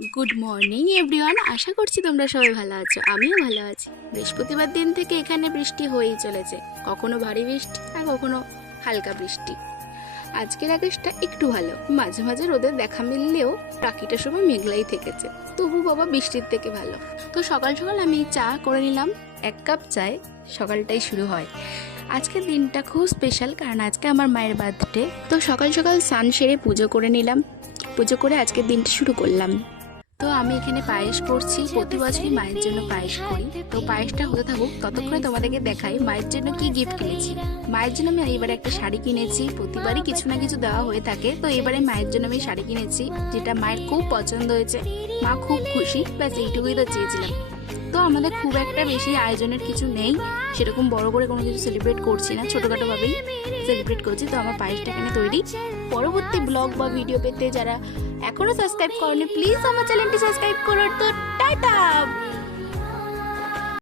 Good morning everyone আশা করছি তোমরা সবাই ভালো আছো। আমিও ভালো আছি। বৃহস্পতিবার দিন থেকে এখানে বৃষ্টি হয়েই চলেছে। কখনো ভারী বৃষ্টি আর কখনো হালকা বৃষ্টি। আজকের আকাশটা একটু ভালো। মাঝে মাঝে রোদের দেখা মিললেও বাকিটা সময় মেঘলাই থেকেছে। তবু বাবা বৃষ্টির থেকে ভালো। তো সকাল সকাল আমি চা করে নিলাম। এক কাপ চায় সকালটাই শুরু হয়। আজকের দিনটা খুব স্পেশাল কারণ আজকে আমার মায়ের বার্থডে তো সকাল সকাল স্নান সেরে পুজো করে নিলাম। পুজো করে আজকের দিনটা শুরু করলাম। তো আমি এখানে পায়েস করছি। প্রতি বছরই মায়ের জন্য পায়েস করি। তো পায়েসটা হতে থাকুক, ততক্ষণে তোমাদেরকে দেখাই মায়ের জন্য কি গিফট কিনেছি। মায়ের জন্য আমি এবারে একটা শাড়ি কিনেছি। প্রতিবারই কিছু না কিছু দেওয়া হয়ে থাকে। তো এবারে মায়ের জন্য আমি শাড়ি কিনেছি, যেটা মায়ের খুব পছন্দ হয়েছে। মা খুব খুশি, ব্যাস এইটুকুই তো চেয়েছিলাম। আমাদের খুব একটা বেশি আয়োজনের কিছু নেই। সেরকম বড় করে কোনো কিছু সেলিব্রেট করছি না ছোটোখাটোভাবেই সেলিব্রেট করছি। তো আমার পায়েসটা এখানে তৈরি। পরবর্তী ব্লগ বা ভিডিও পেতে যারা এখনও সাবস্ক্রাইব করেনি প্লিজ আমার চ্যানেলটি সাবস্ক্রাইব করো। তো